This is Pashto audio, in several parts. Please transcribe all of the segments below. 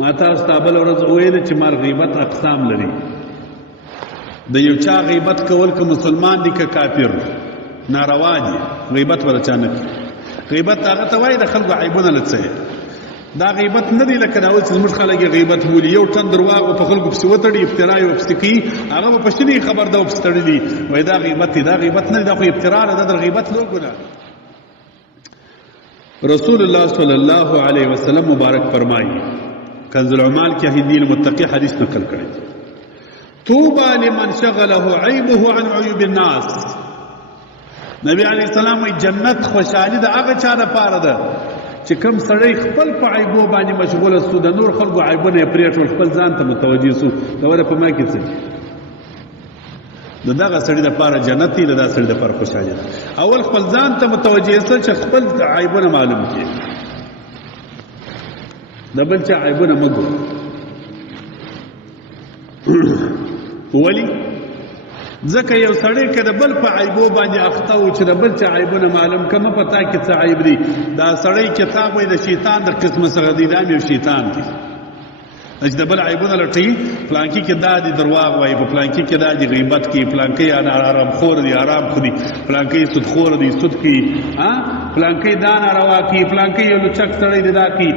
ما تاسو ته بل ورځ وویل چې مال غیبت اقسام لري. د یو چا غیبت کول که مسلمان دی که کافر ناروا دي. غیبت ولا چا نه کوي. غیبت هغه ته وایي د خلکو عیبونه لڅوي. دا غیبت نه دی لکه دا اوس زموږ خلک غیبت بولي. یو ټن درواغ په خلکو پسې وتړي، افترا یې ورپسې کوي، هغه به پښتني خبر ده ورپسې تړلي، وایي دا غیبت دی. دا غیبت نه دی، دا خو افترا ده. دا د غیبت لوی ګناه. رسول الله صلی الله علیه وسلم مبارک فرمایي، کنز العمال کې هندي المتقی حدیث نقل کړی، طوبى لمن شغله عیبه عن عیوب الناس. نبی علیہ السلام وی جنت خوشحالی ده هغه چا دپاره ده چې کوم سړی خپل په عیبو باندې مشغوله سو، د نور خلکو عیبونه یې پرېښول، خپل ځان ته متوجه سو. د وره په ما کې څه د دغه سړي دپاره جنت دی، د دغه سړي دپاره خوشحالي ده. اول خپل ځان ته متوجه سه چې خپل عیبونه معلوم کړي، د بل چا عیبونه مه ګوره. ولی ځکه یو سړی که د بل په عیبو باندې اخته و چې د بل چا عیبونه معلوم که مه پتا کې څه عیب دی. دا سړی کتاب وایي د شیطان د قسمه څخه دی، دا یو شیطان دی چې د بل عیبونه لټوي. پلانکي کې دا دی درواغ وایي، په پلانکي کې دا دی غیبت کوي، پلانکي آرام خور دی آرام خوري، پلانکي سود خور دی سود کوي، پلانکي دا ناروا کوي، پلانکي یو لچک سړی دی دا کوي.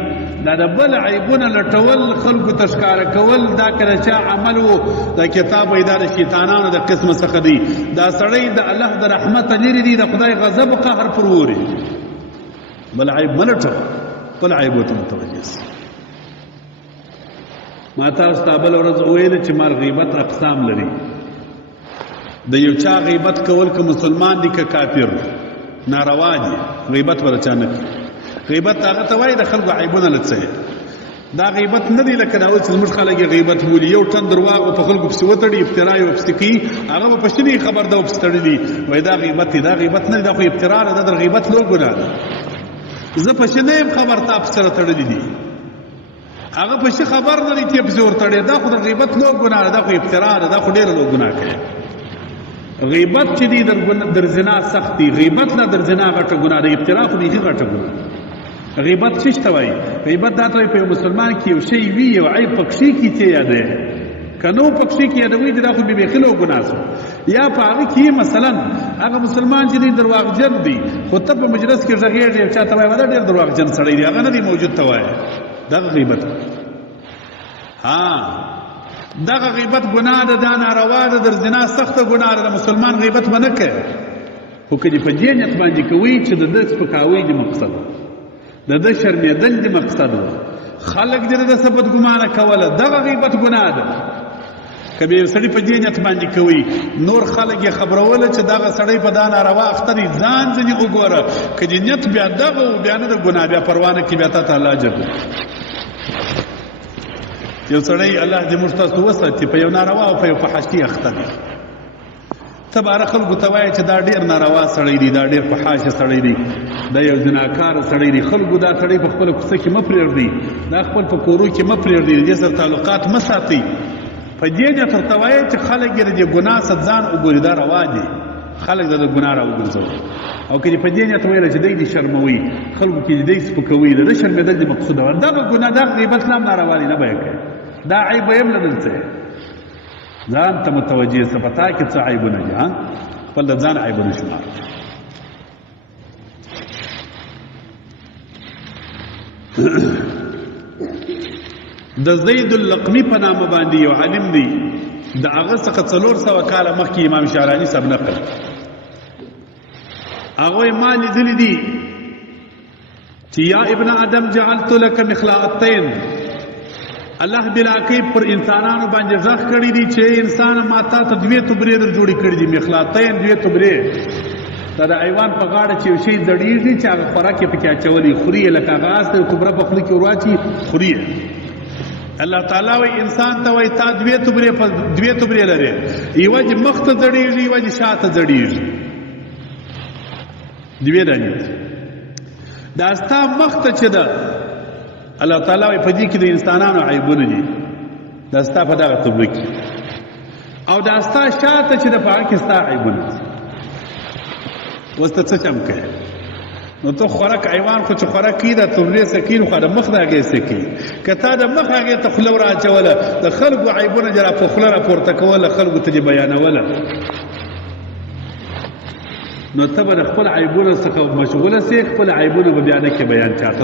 دا د بل عیبونه لټول، خلکو ته ښکاره کول، دا که د چا عمل و دا کتاب وایي دا د شیطانانو د قسمه څخه دی. دا سړی د الله د رحمته لرې دی، د خدای غضب و قهر پر ووري. بل عیب مه لټوه، خپل عیبو ته متوجه سه. ما تاسو ته بل ورځ وویل چې مال غیبت اقسام لري. د یو چا غیبت کول که مسلمان دی که کافر ناروا دي. غیبت ولا چا نه کوي. غیبت هغه ته وایي د خلکو عیبونه لڅوي. دا غیبت نه دی لکه دا اوس زموږ خلک غیبت بولي. یو ټن درواغ په خلکو پسې وتړي، افترا یې ورپسې کوي، هغه به پښتني خبر ده ورپسې تړلي، وایي دا غیبت دی. دا غیبت نه دی، دا خو افترا ده. دا د غیبت لوی ګناه ده. زه پښې نه یم خبر، تا پسې سره تړلي دي، هغه پښې خبر نه دی، ته پسې ورتړې. دا خو د غیبت لوی ګناه ده، دا خو افترا ده، دا خو ډېره لوی ګناه کوي. غیبت چې دی در زنا سخت دی. غیبت نه در زنا غټه ګناه ده، افترا خو بیخي غټه ګناه. غیبت څه ته وایي؟ غیبت دا ته وایي په یو مسلمان کې یو شی وي، یو عیب پکښې کې ته یادوي، که نو پکښې کې یادوي دا خو بیخي لوی ګناه شو. یا په هغه کې مثلا هغه مسلمان چې دی درواغجن دی، خو ته په مجلس کې غږېږي، یو چا ته وایي دا ډېر درواغجن سړی دی، هغه نه دی موجود ته وایي، دغه غیبت. دغه غیبت ګناه ده، دا ناروا ده، در زنا سخته ګناه ده. مسلمان غیبت به نه کوي، خو که دې په دې نیت باندې کوي چې د ده سپکاوی دې مقصد، د ده شرمېدل دې مقصد، خلک دې د څه بدګمانه کوله، دغه غیبت ګناه ده. که به یو سړي په دې نیت باندې کوي، نور خلک یې خبروله چې دغه سړی په دا ناروا اخته دی، ځان ځنې وګوره. که دې نیت بیا دغه و بیا نه د ګناه، بیا پروا نه کړي، بیا تا ته الله اجر دی. یو سړی الله دې موږ تاسو وساتي په یو ناروا او په یو فحاشي اخته دی، ته به هغه خلکو ته وایې چې دا ډېر ناروا سړی دی، دا ډېر فحاشه سړی دی، دا یو زناکاره سړی دی. خلکو دا سړی په خپله کوڅه کې مه پرېږدئ، دا خپل په کورو کې مه پرېږدئ، د دې سره تعلقات مه ساتئ. په دې نیت ورته وایې چې خلک یې د دې ګناه څخه ځان وګوري، دا روا دی، خلک د ګناه راوګرځوي. او که دې په دې نیت ویله چې دی دې شرموي، خلکو کې دی سپکوي، د ده شرمېدل دې مقصود ده، دغه ګناه دغه غیبت لا هم ناروا دی، نه به یې کوي. دا عیب به یې هم نه دلته ځان ته متوجه سه، په تا کې څه عیبونه دي، خپل د ځان عیبونه شمار. د زید اللقمی په نامه باندې یو عالم دی، د هغه څخه 400 کاله مخکې امام شعراني صاحب نقل، هغه ما لیدلی دي چې یا ابن آدم جعلت لك مخلاطين، الله بلاکی پر انسانانو باندې ځخ کړی دي چې انسان ماته ته دوی تبرې در جوړې کړې دي، مخلاطین دوی تبرې. دا د ایوان په غاړه چې یو شی زړېږي چې هغه خوراک یې پکې اچولي، خوري یې لکه غاز ته کبره په خوله کې ورواچي خوري. الله تعالی وایي انسان ته وایي تا دوی تبرې لرې، یوه دې مخ ته زړېږي، یوه دې شا ته زړېږي، دوی دانې. دا ستا مخ ته چې ده الله تعالی وایي په دې کې د انسانانو عیبونه دي، دا ستا په دغه تبرې کې، او دا ستا شاته چې د په هغه کې ستا عیبونه دي. اوس ته څه چم کوې؟ نو ته خوراک حیوان خو چې خوراک کی دا تورې سکین خو د مخ دا کې سکی کته د مخ هغه ته خلو را چوله د خلکو عیبونه جرا په خلره پورته کوله خلکو ته بیانوله نو ته به خپل عیبونه څخه مشغوله سي خپل عیبونه به بیان کې بیان چاته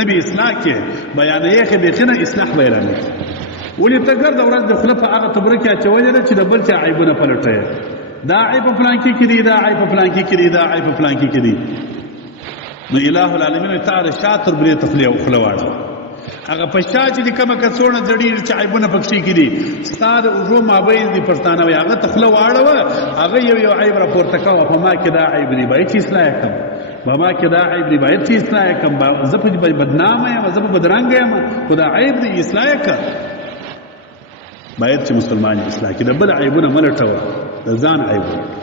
نبی اصلاح کې بیان یې خې به کنه اصلاح بیان ولې ته ګرځه ورځ د خلف هغه تبره کې اچولې چې د بل چا عیبونه پلټه دا عیب فلان کې کړي دا عیب فلان کې کړي دا عیب فلان کې کړي نو الہ العالمین تعالی شاطر بری تخلی او خلواړه هغه پښا چې کومه کڅوړه جوړی چې عیبونه پکشي کړي ستاد او مابین دي پښتانه وي هغه تخله واړه هغه یو عیب را پورته کاوه په ما کې دا عیب دی باید چې اصلاح کړم بابا کې دا عیب دی باید چې اصلاح کړم زه په بدنام یم زه په بدرنګ یم خدا عیب دی اصلاح کړ باید چې مسلمان اصلاح کړي د بل عیبونه ملټو د ځان عیب